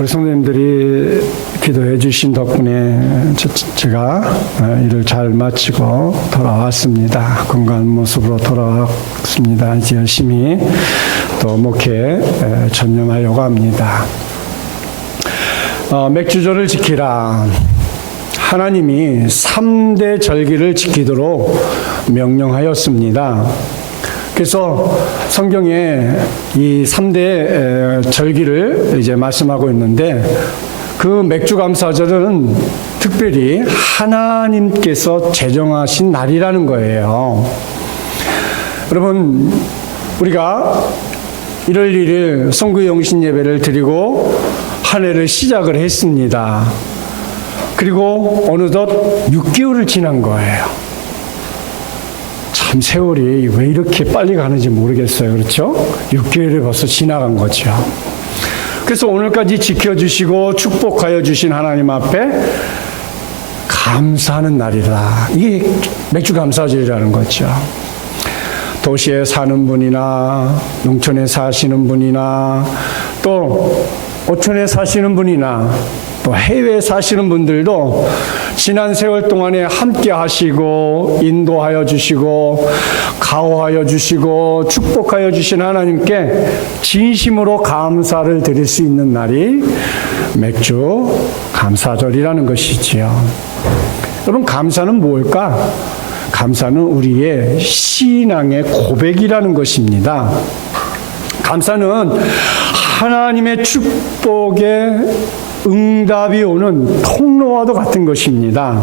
우리 성도님들이 기도해 주신 덕분에 제가 일을 잘 마치고 돌아왔습니다. 건강한 모습으로 돌아왔습니다. 이제 열심히 또 목회에 전념하려고 합니다. 맥주절을 지키라. 하나님이 3대 절기를 지키도록 명령하였습니다. 그래서 성경에 이 3대 절기를 이제 말씀하고 있는데, 그 맥주감사절은 특별히 하나님께서 제정하신 날이라는 거예요. 여러분, 우리가 1월 1일 성구영신 예배를 드리고 한 해를 시작을 했습니다. 그리고 어느덧 6개월을 지난 거예요. 참 세월이 왜 이렇게 빨리 가는지 모르겠어요. 그렇죠? 6개월이 벌써 지나간 거죠. 그래서 오늘까지 지켜주시고 축복하여 주신 하나님 앞에 감사하는 날이다. 이게 맥주감사절이라는 거죠. 도시에 사는 분이나 농촌에 사시는 분이나 또 어촌에 사시는 분이나 또 해외에 사시는 분들도 지난 세월 동안에 함께 하시고 인도하여 주시고 가호하여 주시고 축복하여 주신 하나님께 진심으로 감사를 드릴 수 있는 날이 맥주 감사절이라는 것이지요. 여러분, 감사는 뭘까? 감사는 우리의 신앙의 고백이라는 것입니다. 감사는 하나님의 축복에 응답이 오는 통로와도 같은 것입니다.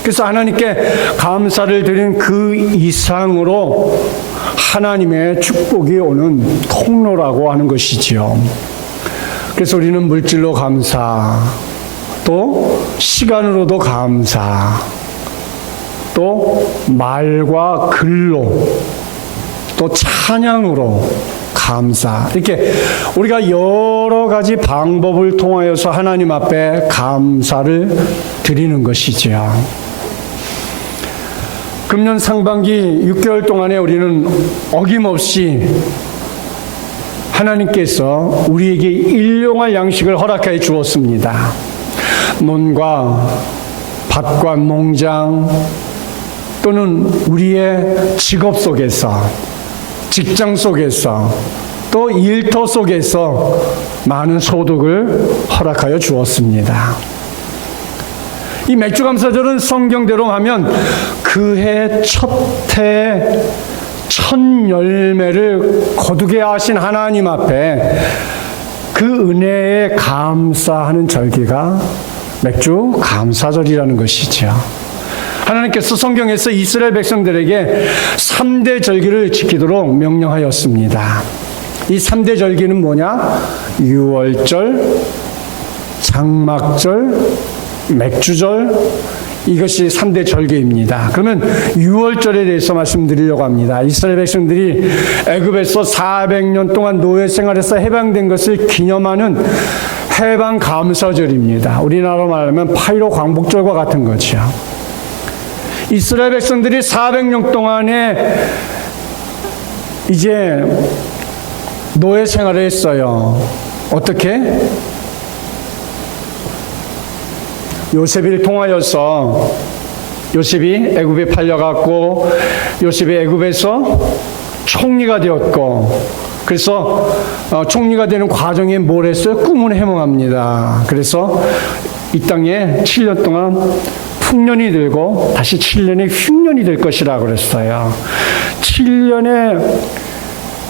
그래서 하나님께 감사를 드리는 그 이상으로 하나님의 축복이 오는 통로라고 하는 것이지요. 그래서 우리는 물질로 감사, 또 시간으로도 감사, 또 말과 글로, 또 찬양으로 감사, 이렇게 우리가 여러 가지 방법을 통하여서 하나님 앞에 감사를 드리는 것이지요. 금년 상반기 6개월 동안에 우리는 어김없이 하나님께서 우리에게 일용할 양식을 허락해 주었습니다. 논과 밭과 농장, 또는 우리의 직업 속에서, 직장 속에서, 또 일터 속에서 많은 소득을 허락하여 주었습니다. 이 맥주감사절은 성경대로 하면 그해 첫 해 첫 열매를 거두게 하신 하나님 앞에 그 은혜에 감사하는 절기가 맥주 감사절이라는 것이죠. 하나님께서 성경에서 이스라엘 백성들에게 3대 절기를 지키도록 명령하였습니다. 이 3대 절기는 뭐냐? 유월절, 장막절, 맥주절, 이것이 3대 절기입니다. 그러면 유월절에 대해서 말씀드리려고 합니다. 이스라엘 백성들이 애굽에서 400년 동안 노예 생활에서 해방된 것을 기념하는 해방 감사절입니다. 우리나라로 말하면 8.15 광복절과 같은 거죠. 이스라엘 백성들이 400년 동안에 이제 노예 생활을 했어요. 어떻게? 요셉을 통하여서 요셉이 애굽에 팔려갔고, 요셉이 애굽에서 총리가 되었고, 그래서 총리가 되는 과정에 뭘 했어요? 꿈을 해몽합니다. 그래서 이 땅에 7년 동안 풍년이 들고 다시 7년이 흉년이 될 것이라고 그랬어요. 7년의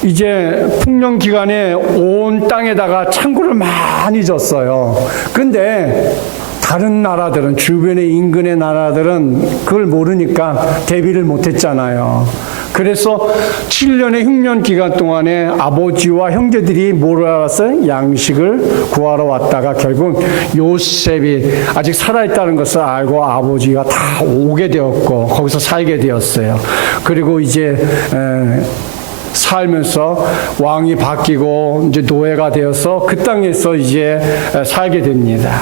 이제 풍년 기간에 온 땅에다가 창고를 많이 졌어요. 그런데 다른 나라들은, 주변의 인근의 나라들은 그걸 모르니까 대비를 못했잖아요. 그래서 7년의 흉년 기간 동안에 아버지와 형제들이 뭘 알았어요? 양식을 구하러 왔다가 결국 요셉이 아직 살아있다는 것을 알고 아버지가 다 오게 되었고 거기서 살게 되었어요. 그리고 이제 살면서 왕이 바뀌고 이제 노예가 되어서 그 땅에서 이제 살게 됩니다.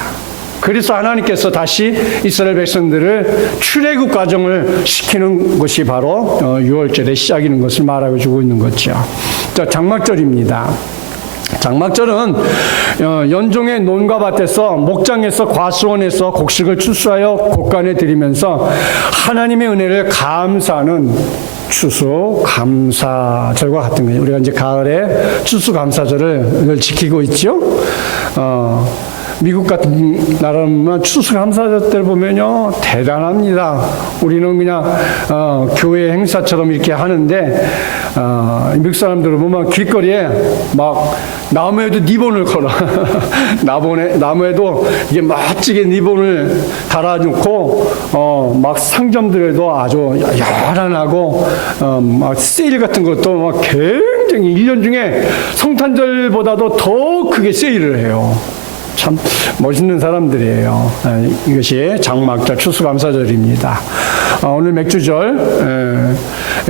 그래서 하나님께서 다시 이스라엘 백성들을 출애굽 과정을 시키는 것이 바로 유월절의 시작이는 것을 말하고 주고 있는 거죠. 자, 장막절입니다. 장막절은 연종의 논과 밭에서 목장에서 과수원에서 곡식을 추수하여 곳간에 드리면서 하나님의 은혜를 감사하는 추수감사절과 같은 거예요. 우리가 이제 가을에 추수감사절을 늘 지키고 있죠. 미국 같은 나라는 추수감사절 때 보면요 대단합니다. 우리는 그냥 교회 행사처럼 이렇게 하는데 미국 사람들은 보면 길거리에 막 나무에도 리본을 걸어. 나무에도 이게 멋지게 리본을 달아놓고 막 상점들에도 아주 야란하고 막 세일 같은 것도 막 굉장히 1년 중에 성탄절보다도 더 크게 세일을 해요. 참 멋있는 사람들이에요. 이것이 장막절 추수감사절입니다. 오늘 맥주절,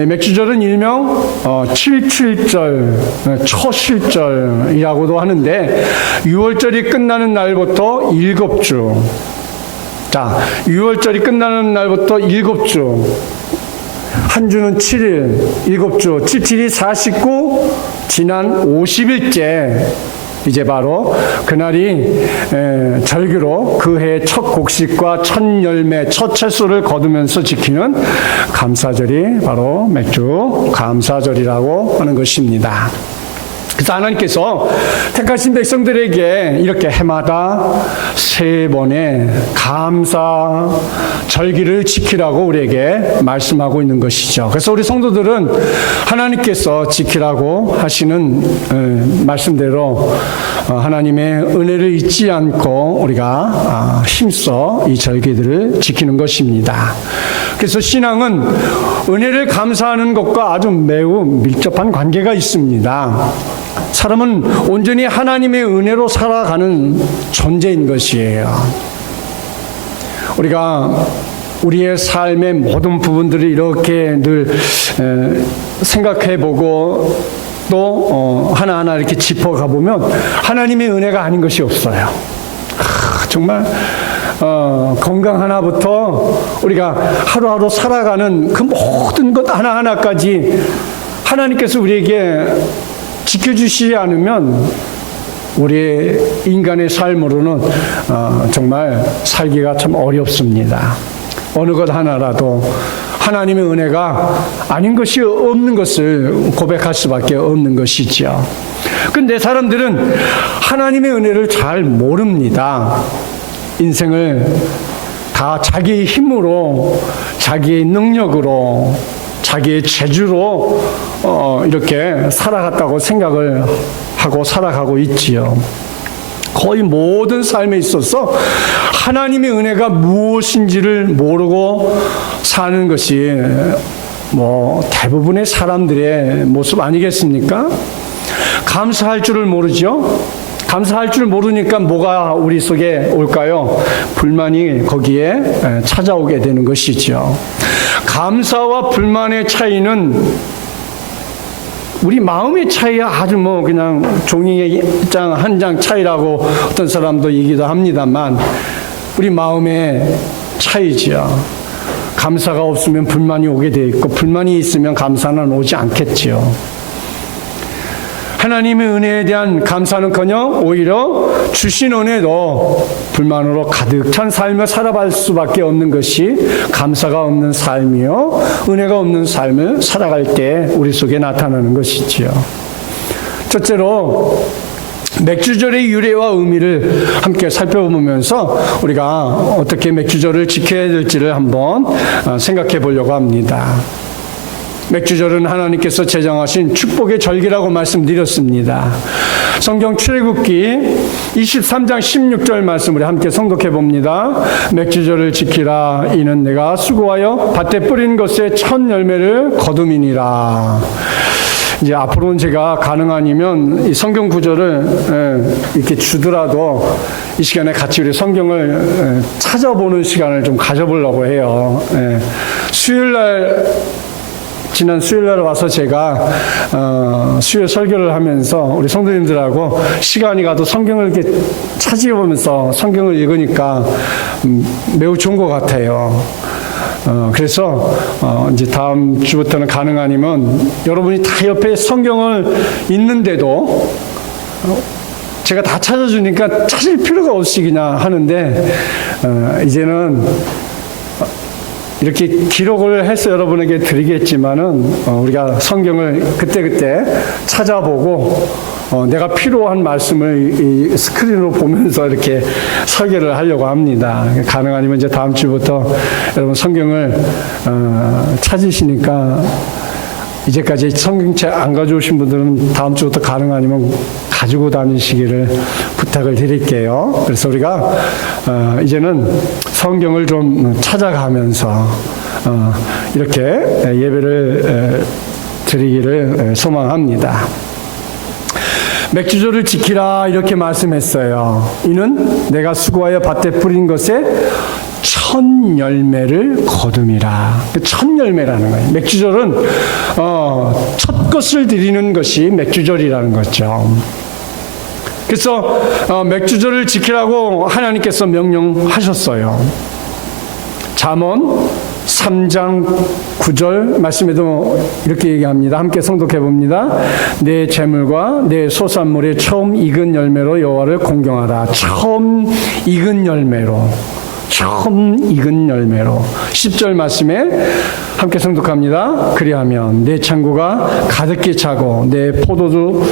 맥주절은 일명 77절, 초실절이라고도 하는데 6월절이 끝나는 날부터 7주. 자, 6월절이 끝나는 날부터 7주. 한 주는 7일, 7주, 77이 49, 지난 50일째. 이제 바로 그날이 절기로 그 해의 첫 곡식과 첫 열매, 첫 채소를 거두면서 지키는 감사절이 바로 맥주 감사절이라고 하는 것입니다. 그래서 하나님께서 택하신 백성들에게 이렇게 해마다 3번의 감사 절기를 지키라고 우리에게 말씀하고 있는 것이죠. 그래서 우리 성도들은 하나님께서 지키라고 하시는 말씀대로 하나님의 은혜를 잊지 않고 우리가 힘써 이 절기들을 지키는 것입니다. 그래서 신앙은 은혜를 감사하는 것과 아주 매우 밀접한 관계가 있습니다. 사람은 온전히 하나님의 은혜로 살아가는 존재인 것이에요. 우리가 우리의 삶의 모든 부분들을 이렇게 늘 생각해보고 또 하나하나 이렇게 짚어가 보면 하나님의 은혜가 아닌 것이 없어요. 정말 건강 하나부터 우리가 하루하루 살아가는 그 모든 것 하나하나까지 하나님께서 우리에게 지켜주시지 않으면 우리 인간의 삶으로는 정말 살기가 참 어렵습니다. 어느 것 하나라도 하나님의 은혜가 아닌 것이 없는 것을 고백할 수밖에 없는 것이죠. 그런데 사람들은 하나님의 은혜를 잘 모릅니다. 인생을 다 자기의 힘으로, 자기의 능력으로, 자기의 재주로 이렇게 살아갔다고 생각을 하고 살아가고 있지요. 거의 모든 삶에 있어서 하나님의 은혜가 무엇인지를 모르고 사는 것이 대부분의 사람들의 모습 아니겠습니까? 감사할 줄을 모르죠. 감사할 줄 모르니까 뭐가 우리 속에 올까요? 불만이 거기에 찾아오게 되는 것이죠. 감사와 불만의 차이는 우리 마음의 차이야 아주 그냥 종이의 장 한 장 차이라고 어떤 사람도 얘기도 합니다만 우리 마음의 차이지요. 감사가 없으면 불만이 오게 돼 있고 불만이 있으면 감사는 오지 않겠지요. 하나님의 은혜에 대한 감사는커녕 오히려 주신 은혜도 불만으로 가득 찬 삶을 살아갈 수밖에 없는 것이 감사가 없는 삶이요 은혜가 없는 삶을 살아갈 때 우리 속에 나타나는 것이지요. 첫째로 맥주절의 유래와 의미를 함께 살펴보면서 우리가 어떻게 맥주절을 지켜야 될지를 한번 생각해 보려고 합니다. 맥주절은 하나님께서 제정하신 축복의 절기라고 말씀드렸습니다. 성경 출애굽기 23장 16절 말씀을 함께 성독해 봅니다. 맥주절을 지키라. 이는 내가 수고하여 밭에 뿌린 것의 첫 열매를 거둠이니라. 이제 앞으로는 제가 가능하면 이 성경 구절을 이렇게 주더라도 이 시간에 같이 우리 성경을 찾아보는 시간을 좀 가져보려고 해요. 지난 수요일날 와서 제가 수요 설교를 하면서 우리 성도님들하고 시간이 가도 성경을 이렇게 찾아보면서 성경을 읽으니까 매우 좋은 것 같아요. 그래서 이제 다음 주부터는 가능하면 여러분이 다 옆에 성경을 읽는데도 제가 다 찾아주니까 찾을 필요가 없으시냐 하는데 이제는 이렇게 기록을 해서 여러분에게 드리겠지만은 우리가 성경을 그때그때 찾아보고 내가 필요한 말씀을 이 스크린으로 보면서 이렇게 설계를 하려고 합니다. 가능하면 이제 다음 주부터 여러분 성경을 찾으시니까 이제까지 성경책 안 가져오신 분들은 다음 주부터 가능하면 가지고 다니시기를 부탁을 드릴게요. 그래서 우리가 이제는 성경을 좀 찾아가면서 이렇게 예배를 드리기를 소망합니다. 맥주조를 지키라 이렇게 말씀했어요. 이는 내가 수고하여 밭에 뿌린 것에 첫 열매를 거둠이라. 첫 열매라는 거예요. 맥주절은 첫 것을 드리는 것이 맥주절이라는 거죠. 그래서 맥주절을 지키라고 하나님께서 명령하셨어요. 잠언 3장 9절 말씀에도 이렇게 얘기합니다. 함께 성독해 봅니다. 내 재물과 내 소산물의 처음 익은 열매로 여호와를 공경하라. 처음 익은 열매로. 처음 익은 열매로. 10절 말씀에 함께 성독합니다. 그리하면 내 창고가 가득히 차고 내 포도주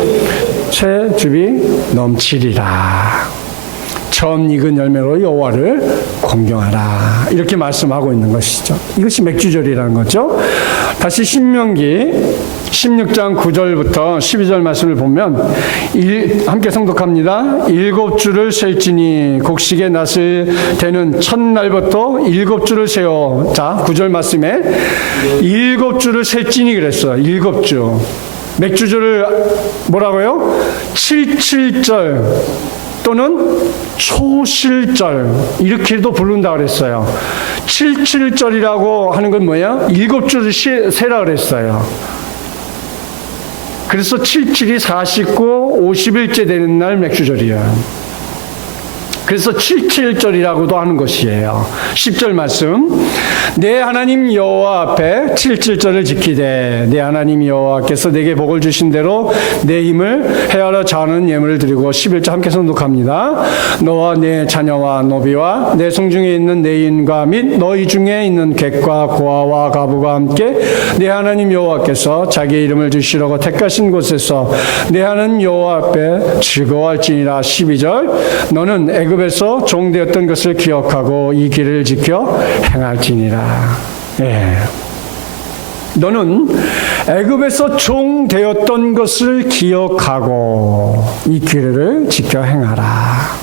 채즙이 넘치리라. 처음 익은 열매로 여호와를 공경하라. 이렇게 말씀하고 있는 것이죠. 이것이 맥주절이라는 거죠. 다시 신명기 16장 9절부터 12절 말씀을 보면 함께 성독합니다. 7주를 셀지니 곡식의 낫을 되는 첫날부터 7주를 세워. 자, 9절 말씀에 7주를 셀지니 그랬어요. 7주. 맥주절을 뭐라고요? 77절 또는 초실절 이렇게도 부른다 그랬어요. 77절이라고 하는 건 뭐야? 7주를 세라 그랬어요. 그래서 77이 49, 50일째 되는 날 맥주절이에요. 그래서 77절이라고도 하는 것이에요. 10절 말씀. 내 하나님 여호와 앞에 77절을 지키되 내 하나님 여호와께서 내게 복을 주신 대로 내 힘을 헤아려 자는 예물을 드리고 11절 함께 선독합니다. 너와 내 자녀와 노비와 내 성중에 있는 내 인과 및 너희 중에 있는 객과 고아와 가부가 함께 내 하나님 여호와께서 자기의 이름을 주시려고 택하신 곳에서 내 하나님 여호와 앞에 즐거워할지니라. 12절 너는 애굽에서 종되었던 것을 기억하고 이 길을 지켜 행할지니라. 예. 너는 애굽에서 종되었던 것을 기억하고 이 길을 지켜 행하라.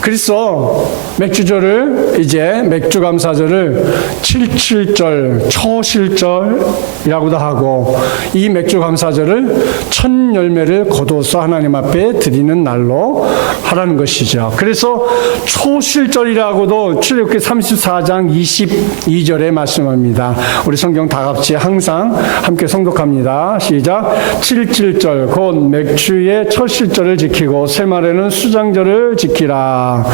그래서 맥주절을 이제 맥주감사절을 77절 초실절이라고도 하고 이 맥주감사절을 첫 열매를 거둬서 하나님 앞에 드리는 날로 하라는 것이죠. 그래서 초실절이라고도 출애굽기 34장 22절에 말씀합니다. 우리 성경 다 같이 항상 함께 성독합니다. 시작. 77절 곧 맥주의 첫 실절을 지키고 새말에는 수장절을 지키라.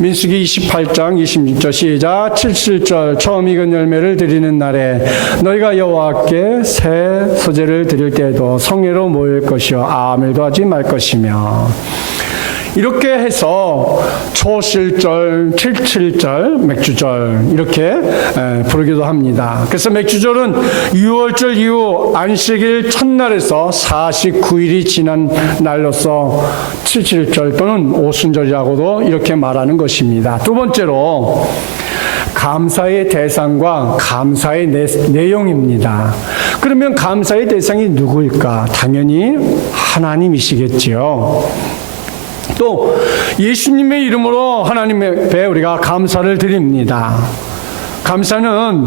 민수기 28장 26절 시작. 77절 처음 익은 열매를 드리는 날에 너희가 여호와께 새 소재를 드릴 때에도 성회로 모일 것이요 아멜도 하지 말 것이며. 이렇게 해서 초실절, 77절, 맥주절 이렇게 부르기도 합니다. 그래서 맥주절은 6월절 이후 안식일 첫날에서 49일이 지난 날로서 77절 또는 오순절이라고도 이렇게 말하는 것입니다. 두 번째로 감사의 대상과 감사의 내용입니다. 그러면 감사의 대상이 누구일까? 당연히 하나님이시겠지요. 또 예수님의 이름으로 하나님 앞에 우리가 감사를 드립니다. 감사는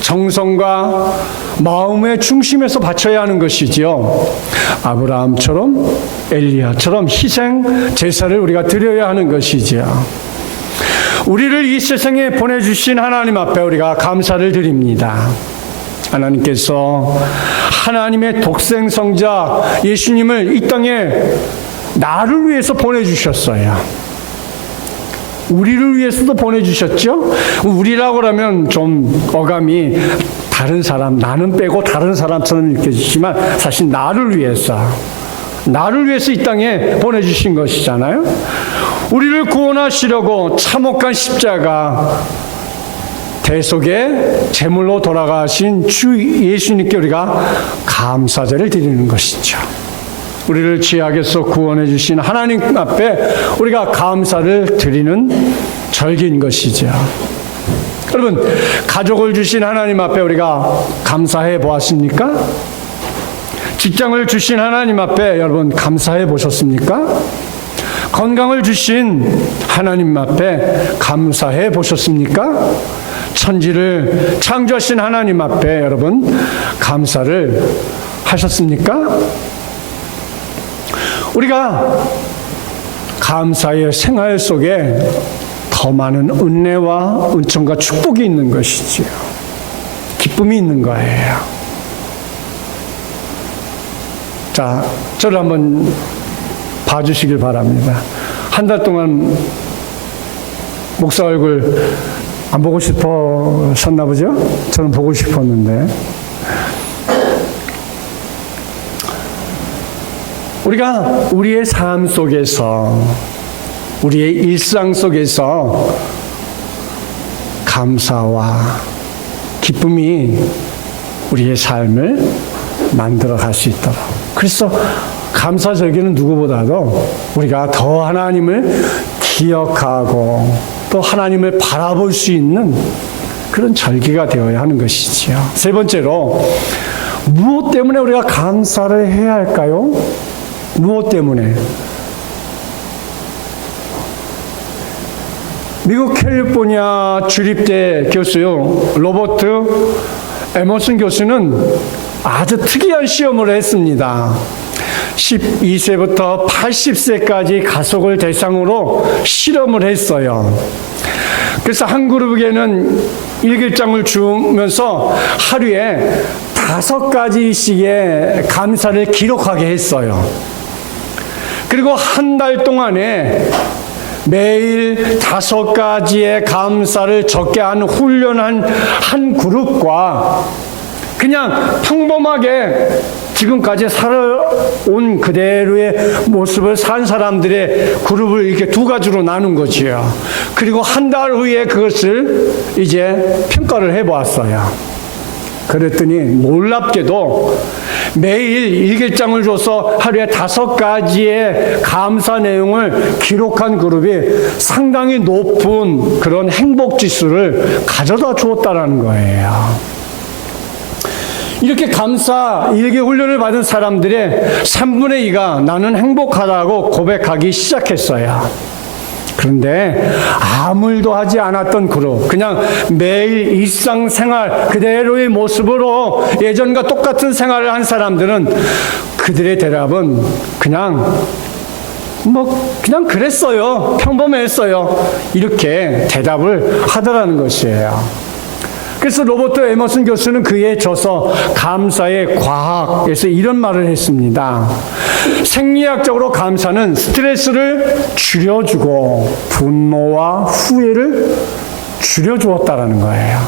정성과 마음의 중심에서 바쳐야 하는 것이지요. 아브라함처럼 엘리야처럼 희생 제사를 우리가 드려야 하는 것이지요. 우리를 이 세상에 보내주신 하나님 앞에 우리가 감사를 드립니다. 하나님께서 하나님의 독생성자 예수님을 이 땅에 나를 위해서 보내주셨어요. 우리를 위해서도 보내주셨죠? 우리라고 하면 좀 어감이 다른 사람, 나는 빼고 다른 사람처럼 느껴지지만 사실 나를 위해서 나를 위해서 이 땅에 보내주신 것이잖아요. 우리를 구원하시려고 참혹한 십자가 대속의 제물로 돌아가신 주 예수님께 우리가 감사제를 드리는 것이죠. 우리를 죄악에서 구원해 주신 하나님 앞에 우리가 감사를 드리는 절기인 것이죠. 여러분, 가족을 주신 하나님 앞에 우리가 감사해 보았습니까? 직장을 주신 하나님 앞에 여러분 감사해 보셨습니까? 건강을 주신 하나님 앞에 감사해 보셨습니까? 천지를 창조하신 하나님 앞에 여러분 감사를 하셨습니까? 우리가 감사의 생활 속에 더 많은 은혜와 은총과 축복이 있는 것이지요. 기쁨이 있는 거예요. 자, 저를 한번 봐주시길 바랍니다. 한 달 동안 목사 얼굴 안 보고 싶으셨나 보죠? 저는 보고 싶었는데. 우리가 우리의 삶 속에서, 우리의 일상 속에서 감사와 기쁨이 우리의 삶을 만들어 갈 수 있도록. 그래서 감사절기는 누구보다도 우리가 더 하나님을 기억하고 또 하나님을 바라볼 수 있는 그런 절기가 되어야 하는 것이지요. 세 번째로, 무엇 때문에 우리가 감사를 해야 할까요? 무엇 때문에? 미국 캘리포니아 주립대 교수요, 로버트 에머슨 교수는 아주 특이한 시험을 했습니다. 12세부터 80세까지 가족을 대상으로 실험을 했어요. 그래서 한 그룹에게는 일기장을 주면서 하루에 5가지씩의 감사를 기록하게 했어요. 그리고 한 달 동안에 매일 5가지의 감사를 적게 하는 훈련한 한 그룹과 그냥 평범하게 지금까지 살아온 그대로의 모습을 산 사람들의 그룹을 이렇게 2가지로 나눈 거지요. 그리고 한 달 후에 그것을 이제 평가를 해보았어요. 그랬더니 놀랍게도 매일 일기장을 줘서 하루에 5가지의 감사 내용을 기록한 그룹이 상당히 높은 그런 행복 지수를 가져다 주었다는 거예요. 이렇게 감사 일기 훈련을 받은 사람들의 3분의 2가 나는 행복하다고 고백하기 시작했어요. 그런데 아무 일도 하지 않았던 그룹, 그냥 매일 일상생활 그대로의 모습으로 예전과 똑같은 생활을 한 사람들은 그들의 대답은 그냥 그랬어요. 평범했어요. 이렇게 대답을 하더라는 것이에요. 그래서 로버트 에머슨 교수는 그에 져서 감사의 과학에서 이런 말을 했습니다. 생리학적으로 감사는 스트레스를 줄여주고 분노와 후회를 줄여주었다라는 거예요.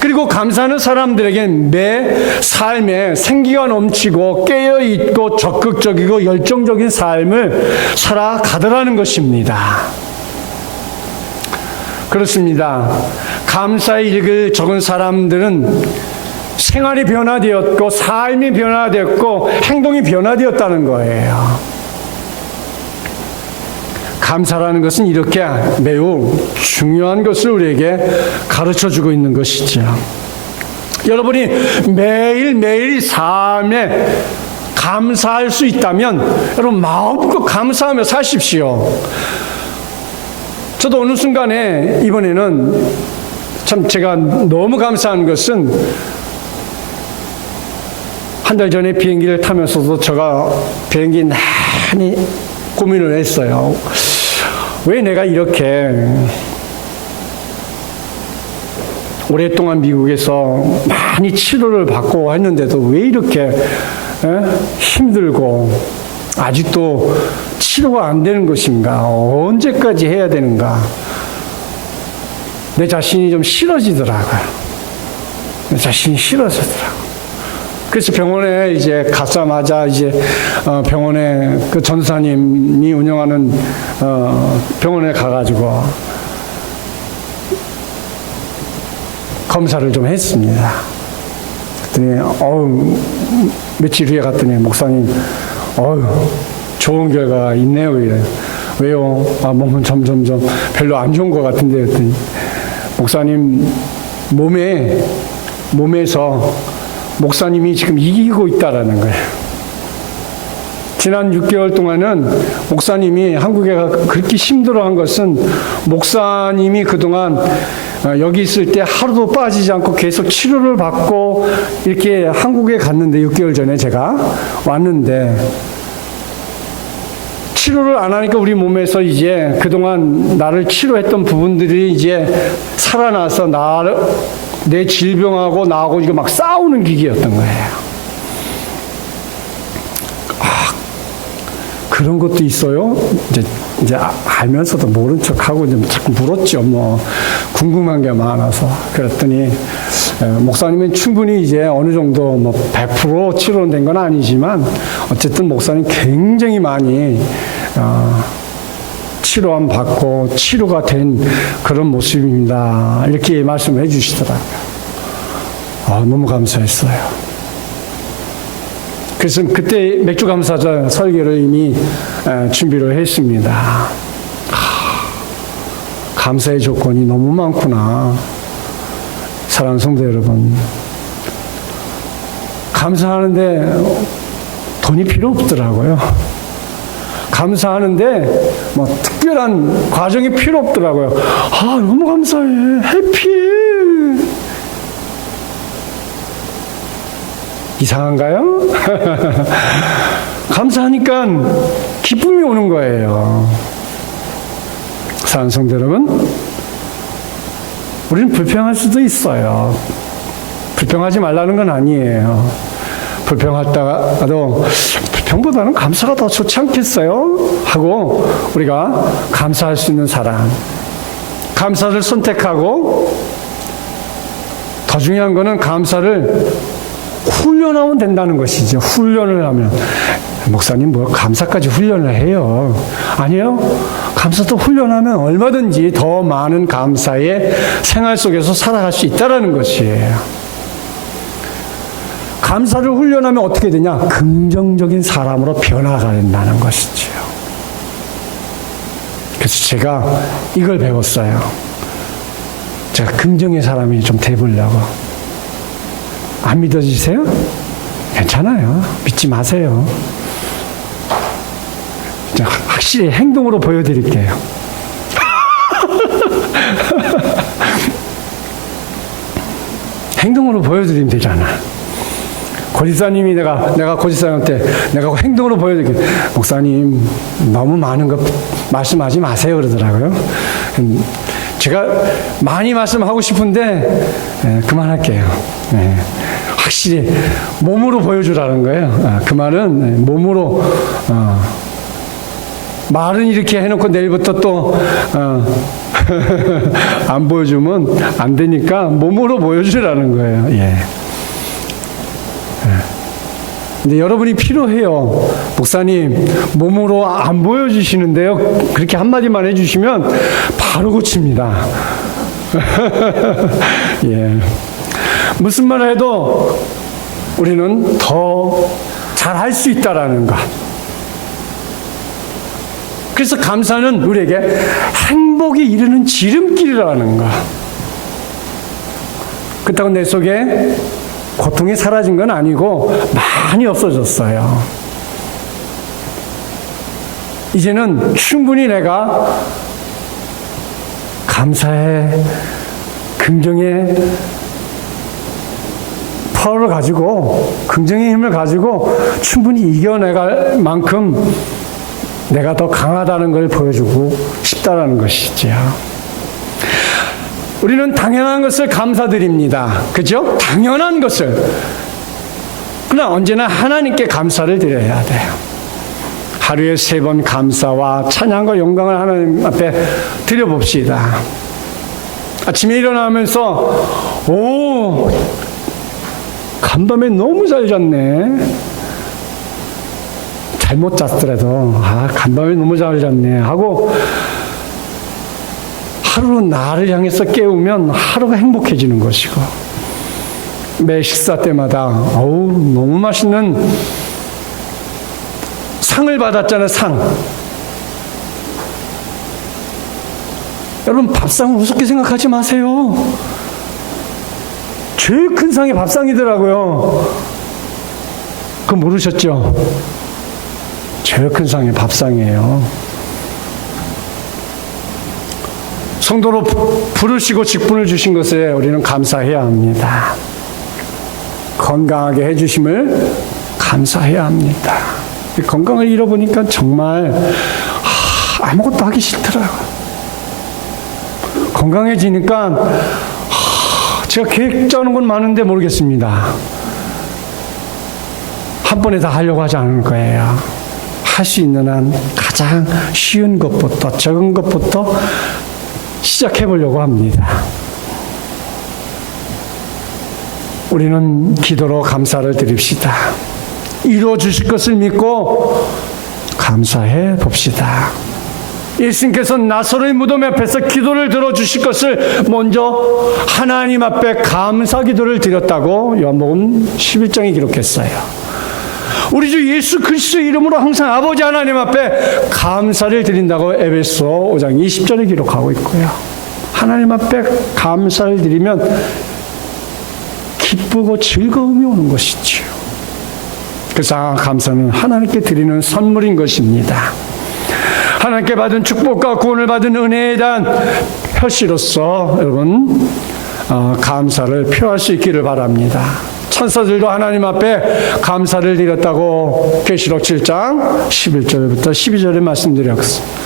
그리고 감사하는 사람들에게는 매 삶에 생기가 넘치고 깨어있고 적극적이고 열정적인 삶을 살아가더라는 것입니다. 그렇습니다. 감사의 일기를 적은 사람들은 생활이 변화되었고 삶이 변화되었고 행동이 변화되었다는 거예요. 감사라는 것은 이렇게 매우 중요한 것을 우리에게 가르쳐주고 있는 것이죠. 여러분이 매일매일 삶에 감사할 수 있다면 여러분 마음껏 감사하며 사십시오. 저도 어느 순간에 이번에는 참 제가 너무 감사한 것은 한 달 전에 비행기를 타면서도 제가 비행기 많이 고민을 했어요. 왜 내가 이렇게 오랫동안 미국에서 많이 치료를 받고 했는데도 왜 이렇게 힘들고 아직도 치료가 안 되는 것인가? 언제까지 해야 되는가? 내 자신이 좀 싫어지더라고요. 내 자신이 싫어지더라고요. 그래서 병원에 이제 가자마자 이제 병원에 그 전사님이 운영하는 병원에 가가지고 검사를 좀 했습니다. 그랬더니 며칠 후에 갔더니 목사님 좋은 결과가 있네요. 이래요. 왜요? 몸은 점점점 별로 안 좋은 것 같은데 그랬더니 목사님 몸에서 목사님이 지금 이기고 있다라는 거예요. 지난 6개월 동안은 목사님이 한국에 그렇게 힘들어한 것은 목사님이 그동안 여기 있을 때 하루도 빠지지 않고 계속 치료를 받고 이렇게 한국에 갔는데 6개월 전에 제가 왔는데 치료를 안 하니까 우리 몸에서 이제 그동안 나를 치료했던 부분들이 이제 살아나서 내 질병하고 나하고 이거 막 싸우는 기기였던 거예요. 그런 것도 있어요? 이제 알면서도 모른 척하고 이제 자꾸 물었죠. 궁금한 게 많아서. 그랬더니 목사님은 충분히 이제 어느 정도 100% 치료된 건 아니지만 어쨌든 목사님 굉장히 많이 치료함 받고 치료가 된 그런 모습입니다. 이렇게 말씀을 해주시더라고요. 너무 감사했어요. 그래서 그때 맥주 감사절 설교를 이미 준비를 했습니다. 감사의 조건이 너무 많구나. 사랑하는 성도 여러분, 감사하는데 돈이 필요 없더라고요. 감사하는데 특별한 과정이 필요 없더라고요. 너무 감사해. 해피. 이상한가요? 감사하니까 기쁨이 오는 거예요. 사랑하는 성도 여러분, 우리는 불평할 수도 있어요. 불평하지 말라는 건 아니에요. 불평하다가도 불평보다는 감사가 더 좋지 않겠어요? 하고 우리가 감사할 수 있는 사람, 감사를 선택하고 더 중요한 거는 감사를 훈련하면 된다는 것이죠. 훈련을 하면. 목사님 감사까지 훈련을 해요? 아니요. 감사도 훈련하면 얼마든지 더 많은 감사의 생활 속에서 살아갈 수 있다는 것이에요. 감사를 훈련하면 어떻게 되냐? 긍정적인 사람으로 변화가 된다는 것이죠. 그래서 제가 이걸 배웠어요. 제가 긍정의 사람이 좀 돼보려고. 안 믿어지세요? 괜찮아요. 믿지 마세요. 확실히 행동으로 보여드릴게요. 행동으로 보여드리면 되잖아. 고집사님이 내가 고집사님한테 내가 행동으로 보여드릴게. 목사님 너무 많은 거 말씀하지 마세요 그러더라고요. 제가 많이 말씀하고 싶은데 그만할게요. 확실히 몸으로 보여주라는 거예요. 그 말은 몸으로 말은 이렇게 해놓고 내일부터 또 안 보여주면 안 되니까 몸으로 보여주라는 거예요. 예. 근데 여러분이 필요해요. 목사님 몸으로 안 보여주시는데요. 그렇게 한마디만 해주시면 바로 고칩니다. 예. 무슨 말 해도 우리는 더 잘할 수 있다라는 것. 그래서 감사는 우리에게 행복이 이르는 지름길이라는 것. 그렇다고 내 속에 고통이 사라진 건 아니고 많이 없어졌어요. 이제는 충분히 내가 감사의 긍정의 파워를 가지고 긍정의 힘을 가지고 충분히 이겨내갈 만큼 내가 더 강하다는 걸 보여주고 싶다라는 것이죠. 우리는 당연한 것을 감사드립니다. 그죠? 당연한 것을. 그러나 언제나 하나님께 감사를 드려야 돼요. 하루에 3번 감사와 찬양과 영광을 하나님 앞에 드려봅시다. 아침에 일어나면서 간밤에 너무 잘 잤네. 잘못 잤더라도 간밤에 너무 잘 잤네 하고 하루 나를 향해서 깨우면 하루가 행복해지는 것이고, 매 식사 때마다 너무 맛있는 상을 받았잖아요. 상. 여러분, 밥상을 우습게 생각하지 마세요. 제일 큰 상이 밥상이더라고요. 그거 모르셨죠? 제일 큰 상이 밥상이에요. 성도로 부르시고 직분을 주신 것에 우리는 감사해야 합니다. 건강하게 해주심을 감사해야 합니다. 건강을 잃어보니까 정말 아무것도 하기 싫더라고요. 건강해지니까 제가 계획 짜는 건 많은데 모르겠습니다. 한 번에 다 하려고 하지 않을 거예요. 할 수 있는 한 가장 쉬운 것부터, 적은 것부터 시작해 보려고 합니다. 우리는 기도로 감사를 드립시다. 이루어 주실 것을 믿고 감사해 봅시다. 예수님께서 나사로의 무덤 앞에서 기도를 들어주실 것을 먼저 하나님 앞에 감사 기도를 드렸다고 요한복음 11장에 기록했어요. 우리 주 예수 그리스도의 이름으로 항상 아버지 하나님 앞에 감사를 드린다고 에베소 5장 20절에 기록하고 있고요. 하나님 앞에 감사를 드리면 기쁘고 즐거움이 오는 것이지요. 그래서 감사는 하나님께 드리는 선물인 것입니다. 하나님께 받은 축복과 구원을 받은 은혜에 대한 표시로서 여러분 감사를 표할 수 있기를 바랍니다. 천사들도 하나님 앞에 감사를 드렸다고 계시록 7장 11절부터 12절에 말씀드렸습니다.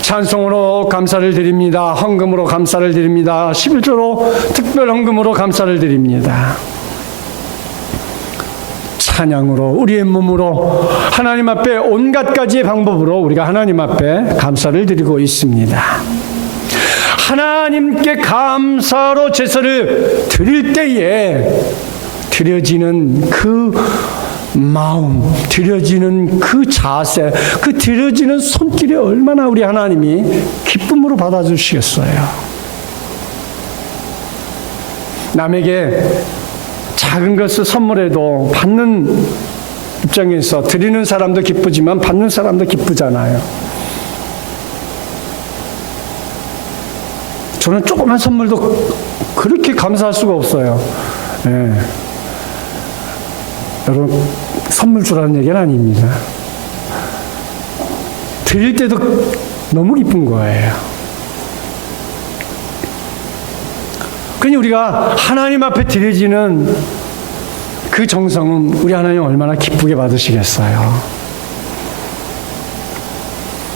찬송으로 감사를 드립니다. 헌금으로 감사를 드립니다. 11조로 특별 헌금으로 감사를 드립니다. 찬양으로 우리의 몸으로 하나님 앞에 온갖 가지의 방법으로 우리가 하나님 앞에 감사를 드리고 있습니다. 하나님께 감사로 제사를 드릴 때에 드려지는 그 마음, 드려지는 그 자세, 그 드려지는 손길이 얼마나 우리 하나님이 기쁨으로 받아주시겠어요. 남에게 작은 것을 선물해도 받는 입장에서 드리는 사람도 기쁘지만 받는 사람도 기쁘잖아요. 저는 조그만 선물도 그렇게 감사할 수가 없어요. 예. 여러분, 선물 주라는 얘기는 아닙니다. 드릴 때도 너무 기쁜 거예요. 그러니 우리가 하나님 앞에 드려지는 그 정성은 우리 하나님 얼마나 기쁘게 받으시겠어요.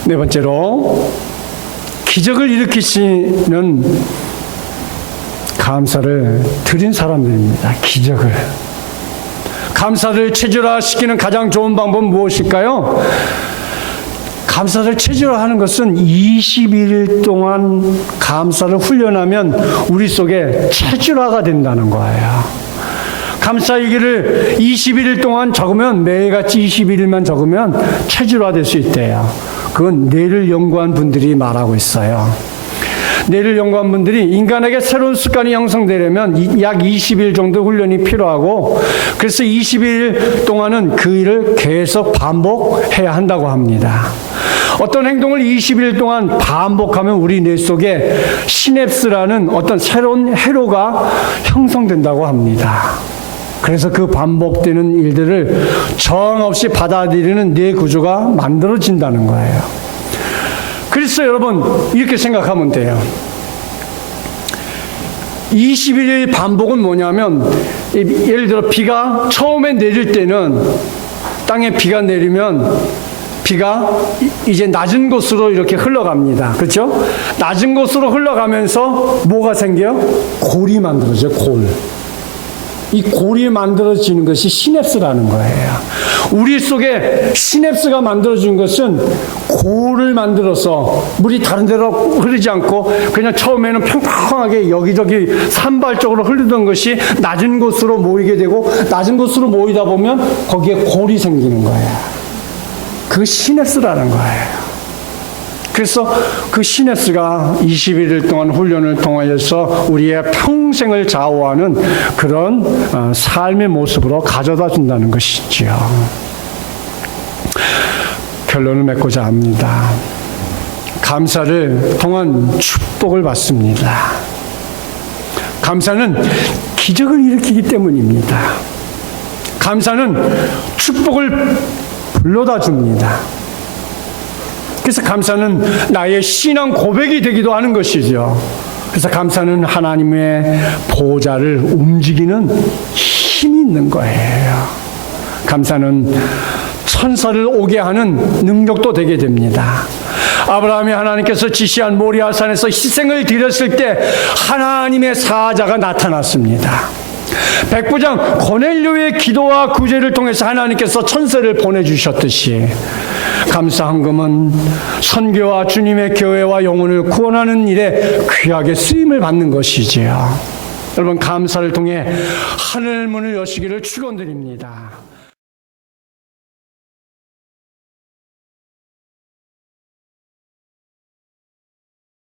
네 번째로 기적을 일으키시는 감사를 드린 사람들입니다. 기적을. 감사를 체질화시키는 가장 좋은 방법은 무엇일까요? 감사를 체질화하는 것은 21일 동안 감사를 훈련하면 우리 속에 체질화가 된다는 거예요. 감사 얘기를 21일 동안 적으면 매일같이 21일만 적으면 체질화될 수 있대요. 그건 뇌를 연구한 분들이 말하고 있어요. 뇌를 연구한 분들이 인간에게 새로운 습관이 형성되려면 약 20일 정도 훈련이 필요하고, 그래서 20일 동안은 그 일을 계속 반복해야 한다고 합니다. 어떤 행동을 20일 동안 반복하면 우리 뇌 속에 시냅스라는 어떤 새로운 회로가 형성된다고 합니다. 그래서 그 반복되는 일들을 정없이 받아들이는 뇌 구조가 만들어진다는 거예요. 그래서 여러분 이렇게 생각하면 돼요. 21일 반복은 뭐냐면, 예를 들어 비가 처음에 내릴 때는, 땅에 비가 내리면 비가 이제 낮은 곳으로 이렇게 흘러갑니다. 그렇죠? 낮은 곳으로 흘러가면서 뭐가 생겨요? 골이 만들어져요. 골. 이 골이 만들어지는 것이 시냅스라는 거예요. 우리 속에 시냅스가 만들어진 것은 골을 만들어서 물이 다른 데로 흐르지 않고 그냥 처음에는 평평하게 여기저기 산발적으로 흐르던 것이 낮은 곳으로 모이게 되고 낮은 곳으로 모이다 보면 거기에 골이 생기는 거예요. 그 시냅스라는 거예요. 그래서 그 시냅스가 21일 동안 훈련을 통하여서 우리의 평생을 좌우하는 그런 삶의 모습으로 가져다 준다는 것이지요. 결론을 맺고자 합니다. 감사를 통한 축복을 받습니다. 감사는 기적을 일으키기 때문입니다. 감사는 축복을 불러다 줍니다. 그래서 감사는 나의 신앙 고백이 되기도 하는 것이죠. 그래서 감사는 하나님의 보좌를 움직이는 힘이 있는 거예요. 감사는 천사를 오게 하는 능력도 되게 됩니다. 아브라함이 하나님께서 지시한 모리아산에서 희생을 드렸을 때 하나님의 사자가 나타났습니다. 백부장 고넬료의 기도와 구제를 통해서 하나님께서 천사를 보내주셨듯이 감사헌금은 선교와 주님의 교회와 영혼을 구원하는 일에 귀하게 쓰임을 받는 것이지요. 여러분, 감사를 통해 하늘 문을 여시기를 축원드립니다.